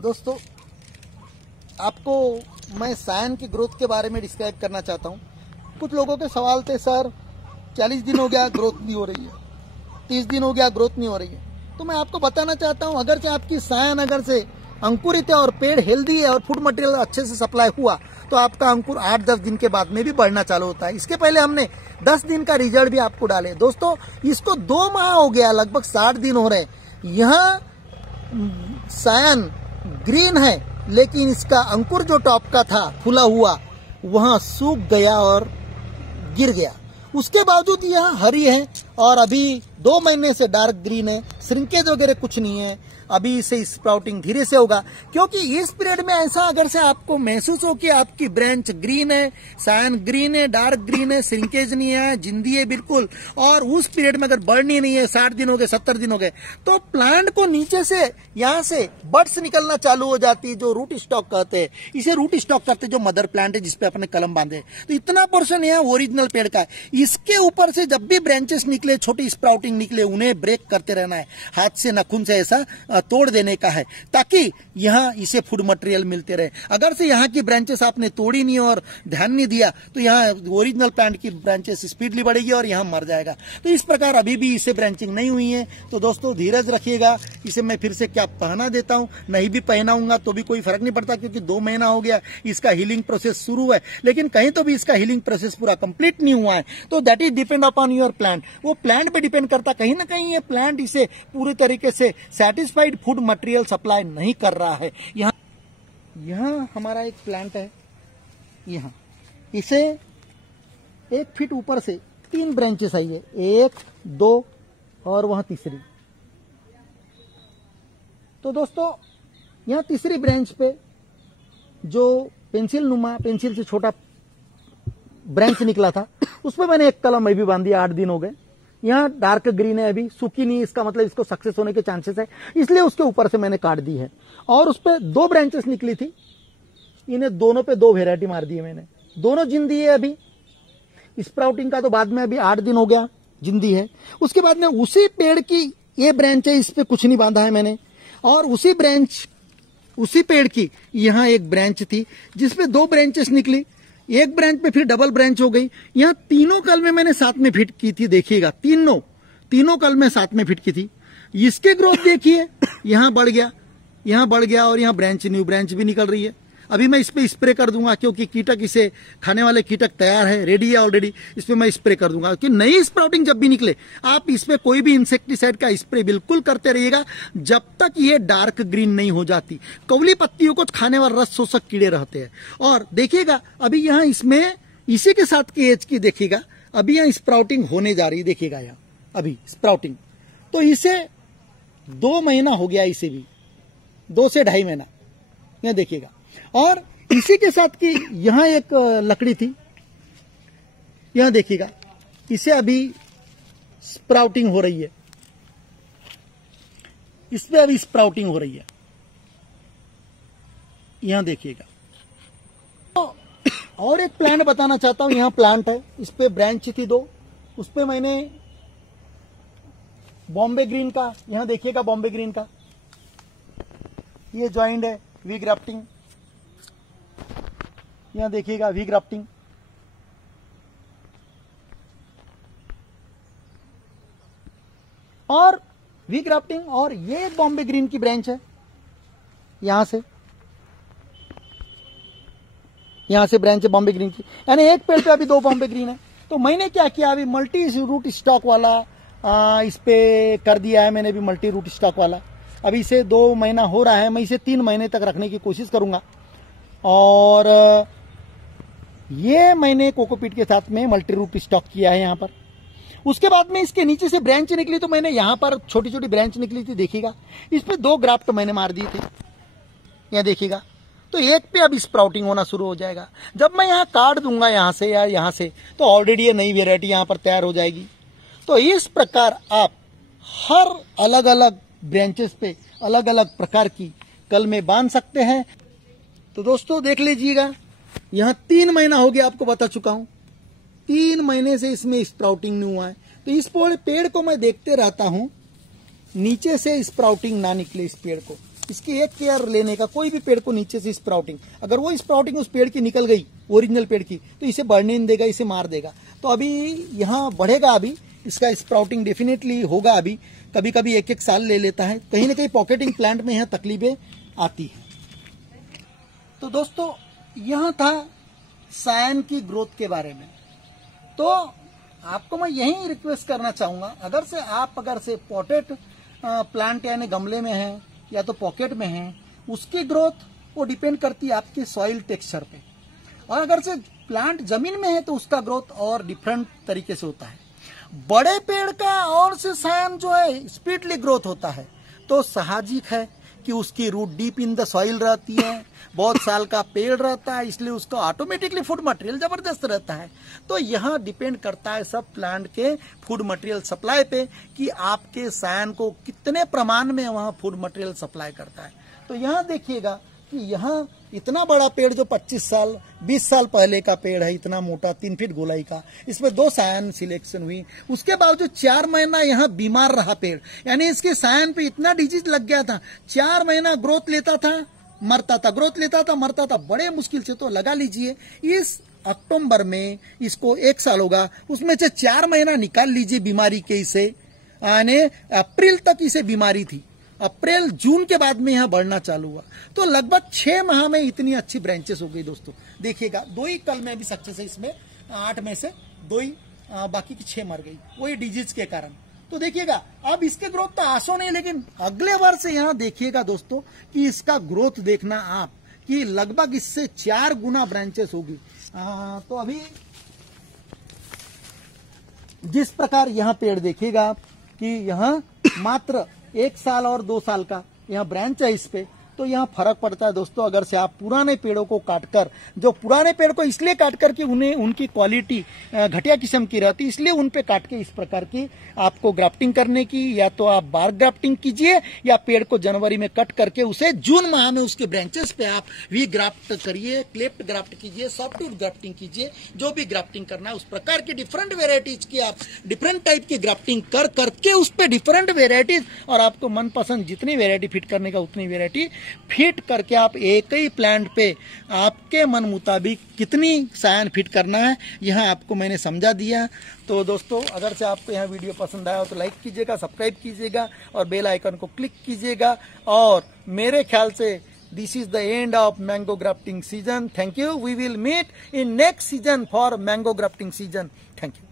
दोस्तों, आपको मैं सायन की ग्रोथ के बारे में डिस्क्राइब करना चाहता हूँ। कुछ लोगों के सवाल थे, सर 40 दिन हो गया ग्रोथ नहीं हो रही है, 30 दिन हो गया ग्रोथ नहीं हो रही है। तो मैं आपको बताना चाहता हूँ, अगर से आपकी सायन अगर से अंकुरित है और पेड़ हेल्दी है और फूड मटेरियल अच्छे से सप्लाई हुआ तो आपका अंकुर 8-10 दिन के बाद में भी बढ़ना चालू होता है। इसके पहले हमने 10 दिन का रिजल्ट भी आपको डाले। दोस्तों, इसको 2 माह हो गया, लगभग 60 दिन हो रहे। यहाँ सायन ग्रीन है, लेकिन इसका अंकुर जो टॉप का था फूला हुआ वहां सूख गया और गिर गया। उसके बावजूद यह हरी है और अभी 2 महीने से डार्क ग्रीन है। श्रिंकेज वगैरह कुछ नहीं है। अभी इसे स्प्राउटिंग धीरे से होगा, क्योंकि इस पीरियड में ऐसा अगर से आपको महसूस हो कि आपकी ब्रांच ग्रीन है, सायन ग्रीन है, डार्क ग्रीन है, श्रिंकेज नहीं है, जिंदी है बिल्कुल, और उस पीरियड में अगर बढ़नी नहीं है, 60 दिन हो गए, 70 दिन हो गए, तो प्लांट को नीचे से यहाँ से बड्स निकलना चालू हो जाती है, जो रूट स्टॉक कहते हैं। इसे रूट स्टॉक करते हैं, जो मदर प्लांट है जिसपे अपने कलम बांधे। तो इतना पोर्शन यहाँ ओरिजिनल पेड़ का है। इसके ऊपर से जब भी ब्रांचेस निकले, छोटी स्प्राउटिंग निकले, उन्हें ब्रेक करते रहना है, हाथ से नाखून से ऐसा तोड़ देने का है, ताकि यहाँ इसे फूड मटेरियल मिलते रहे। अगर से यहाँ की ब्रांचेस आपने तोड़ी नहीं और ध्यान नहीं दिया तो यहाँ ओरिजिनल प्लांट की ब्रांचेस स्पीडली बढ़ेगी और यहाँ मर जाएगा। तो इस प्रकार अभी भी इसे ब्रांचिंग नहीं हुई है। तो दोस्तों, धीरज रखिएगा। इसे मैं फिर से क्या पहना देता हूँ, नहीं भी पहनाऊंगा तो भी कोई फर्क नहीं पड़ता, क्योंकि 2 महीना हो गया, इसका हीलिंग प्रोसेस शुरू है, लेकिन कहीं तो भी इसका हीलिंग प्रोसेस पूरा कंप्लीट नहीं हुआ है। तो that is depend upon your plant. वो प्लांट पे डिपेंड करता, कहीं ना कहीं ये प्लांट इसे पूरे तरीके से सेटिस्फाइड फूड मटेरियल सप्लाई नहीं कर रहा है। यहाँ हमारा एक प्लांट है, यहाँ इसे 1 फीट ऊपर से 3 ब्रांचेस आई है, 1, 2 और वहां तीसरी। तो दोस्तों, यहाँ तीसरी ब्रांच पे जो पेंसिल से छोटा ब्रांच निकला था, उस पर मैंने एक कलम अभी बांध दिया। 8 दिन हो गए। यहाँ डार्क ग्रीन है, अभी सूखी नहीं, इसका मतलब इसको सक्सेस होने के चांसेस है, इसलिए उसके ऊपर से मैंने काट दी है। और उस पर 2 ब्रांचेस निकली थी, इन्हें दोनों पे 2 वेराइटी मार दी है मैंने। दोनों जिंदी है अभी। स्प्राउटिंग का तो बाद में अभी 8 दिन हो गया, जिंदी है। उसके बाद में उसी पेड़ की ये ब्रांच है, इस पे कुछ नहीं बांधा है मैंने। और उसी पेड़ की यहाँ एक ब्रांच थी जिसपे 2 ब्रांचेस निकली। एक ब्रांच पे फिर डबल ब्रांच हो गई। यहाँ तीनों कल में मैंने साथ में फिट की थी, देखिएगा, तीनों कल में साथ में फिट की थी। इसके ग्रोथ देखिए, यहाँ बढ़ गया और यहाँ न्यू ब्रांच भी निकल रही है। अभी मैं इस पे स्प्रे कर दूंगा, क्योंकि कीटक, इसे खाने वाले कीटक तैयार है, रेडी है ऑलरेडी। इस पे मैं स्प्रे कर दूंगा कि नई स्प्राउटिंग जब भी निकले, आप इस पे कोई भी इंसेक्टिसाइड का स्प्रे बिल्कुल करते रहिएगा, जब तक ये डार्क ग्रीन नहीं हो जाती। कवली पत्तियों को खाने वाले रस शोषक कीड़े रहते हैं। और देखिएगा, अभी यहाँ इसमें इसी के साथ की एज की देखिएगा, अभी यहाँ स्प्राउटिंग होने जा रही है। देखिएगा यहाँ अभी स्प्राउटिंग, तो इसे 2 महीना हो गया, इसे भी 2 से 2.5 महीना, यहाँ देखिएगा। और इसी के साथ की यहां एक लकड़ी थी, यहां देखिएगा, इसे अभी स्प्राउटिंग हो रही है, इस पे अभी स्प्राउटिंग हो रही है, यहां देखिएगा। तो और एक प्लांट बताना चाहता हूं, यहां प्लांट है, इस पे ब्रांच थी 2, उस पे मैंने बॉम्बे ग्रीन का, यहां देखिएगा बॉम्बे ग्रीन का, ये ज्वाइंट है, वी ग्राफ्टिंग, यहां देखिएगा वी ग्राफ्टिंग। और वी ग्राफ्टिंग, और ये बॉम्बे ग्रीन की ब्रांच है, यहां से ब्रांच है बॉम्बे ग्रीन की, यानी एक पेड़ पे अभी 2 बॉम्बे ग्रीन है। तो मैंने क्या किया, अभी मल्टी रूट स्टॉक वाला इस पे कर दिया है मैंने, अभी मल्टी रूट स्टॉक वाला। अभी इसे 2 महीना हो रहा है, मैं इसे 3 महीने तक रखने की कोशिश करूंगा। और ये मैंने कोकोपीट के साथ में मल्टी रूट स्टॉक किया है यहाँ पर। उसके बाद में इसके नीचे से ब्रांच निकली, तो मैंने यहाँ पर छोटी छोटी ब्रांच निकली थी, देखिएगा, इस पे 2 ग्राफ्ट मैंने मार दिए थे, यहाँ देखिएगा। तो एक पे अब स्प्राउटिंग होना शुरू हो जाएगा। जब मैं यहाँ काट दूंगा यहाँ से या यहाँ से, तो ऑलरेडी ये नई वेराइटी यहाँ पर तैयार हो जाएगी। तो इस प्रकार आप हर अलग अलग ब्रांचेस पे अलग अलग प्रकार की कलमें बांध सकते हैं। तो दोस्तों, देख लीजिएगा, यहाँ 3 महीना हो गया, आपको बता चुका हूं, 3 महीने से इसमें स्प्राउटिंग नहीं हुआ है। तो इस पेड़ को मैं देखते रहता हूं, नीचे से स्प्राउटिंग ना निकले इस पेड़ को। इसकी एक केयर लेने का, कोई भी पेड़ को नीचे से स्प्राउटिंग, अगर वो स्प्राउटिंग उस पेड़ की निकल गई ओरिजिनल पेड़ की, तो इसे बढ़ने नहीं देगा, इसे मार देगा। तो अभी यहाँ बढ़ेगा, अभी इसका स्प्राउटिंग डेफिनेटली होगा। अभी कभी कभी एक एक साल ले लेता है, कहीं ना कहीं पॉकेटिंग प्लांट में यहाँ तकलीफें आती है। तो दोस्तों यह था सायन की ग्रोथ के बारे में। तो आपको मैं यही रिक्वेस्ट करना चाहूंगा, अगर से पॉटेड प्लांट यानी गमले में है या तो पॉकेट में है, उसकी ग्रोथ वो डिपेंड करती है आपके सॉइल टेक्सचर पे। और अगर से प्लांट जमीन में है तो उसका ग्रोथ और डिफरेंट तरीके से होता है। बड़े पेड़ का और से सायन जो है स्पीडली ग्रोथ होता है, तो साहजिक है कि उसकी root deep in the soil रहती है, बहुत साल का पेड़ रहता है, इसलिए उसका ऑटोमेटिकली फूड मटेरियल जबरदस्त रहता है। तो यहाँ डिपेंड करता है सब प्लांट के फूड मटेरियल सप्लाई पे कि आपके सायन को कितने प्रमाण में वहाँ फूड मटेरियल सप्लाई करता है। तो यहाँ देखिएगा कि यहाँ इतना बड़ा पेड़ जो 25 साल 20 साल पहले का पेड़ है, इतना मोटा 3 फीट गोलाई का, इसमें 2 सायन सिलेक्शन हुई। उसके बावजूद 4 महीना यहाँ बीमार रहा पेड़, यानी इसके सायन पे इतना डिजीज लग गया था, 4 महीना ग्रोथ लेता था मरता था, ग्रोथ लेता था मरता था, बड़े मुश्किल से। तो लगा लीजिए इस अक्टूबर में इसको 1 साल होगा, उसमें से 4 महीना निकाल लीजिए बीमारी के, इसे यानी अप्रैल तक इसे बीमारी थी, अप्रैल जून के बाद में यहाँ बढ़ना चालू हुआ। तो लगभग 6 माह में इतनी अच्छी ब्रांचेस हो गई दोस्तों। देखिएगा 2 ही कल में भी सक्सेस है, इसमें 8 में से 2 ही, बाकी की 6 मर गई वही डिजीज के कारण। तो देखिएगा अब इसके ग्रोथ तो आसो नहीं, लेकिन अगले वर्ष यहाँ देखिएगा दोस्तों कि इसका ग्रोथ देखना आप कि लगभग इससे 4 गुना ब्रांचेस होगी। तो अभी जिस प्रकार यहाँ पेड़ देखिएगा आप कि यहाँ मात्र 1 साल और 2 साल का यहाँ ब्रांच है इस पे, तो यहाँ फर्क पड़ता है दोस्तों। अगर से आप पुराने पेड़ों को काटकर, जो पुराने पेड़ को इसलिए काटकर कि उन्हें उनकी क्वालिटी घटिया किस्म की रहती, इसलिए उन पे काट के इस प्रकार की आपको ग्राफ्टिंग करने की, या तो आप बार ग्राफ्टिंग कीजिए या पेड़ को जनवरी में कट करके उसे जून माह में उसके ब्रांचेस पे आप वी ग्राफ्ट करिए, क्लेफ्ट ग्राफ्ट कीजिए, सॉफ्टवुड ग्राफ्टिंग कीजिए, जो भी ग्राफ्टिंग करना है उस प्रकार की डिफरेंट वेराइटीज की आप डिफरेंट टाइप की ग्राफ्टिंग कर करके उस पर डिफरेंट वेराइटीज, और आपको मनपसंद जितनी वेराइटी फिट करने का उतनी वेराइटी फिट करके आप एक ही प्लांट पे आपके मन मुताबिक कितनी सायन फिट करना है यहाँ आपको मैंने समझा दिया। तो दोस्तों अगर से आपको यहाँ वीडियो पसंद आया हो तो लाइक कीजिएगा, सब्सक्राइब कीजिएगा और बेल आइकन को क्लिक कीजिएगा। और मेरे ख्याल से this is the end of mango grafting season. Thank you. We will meet in next season for mango grafting season. Thank you.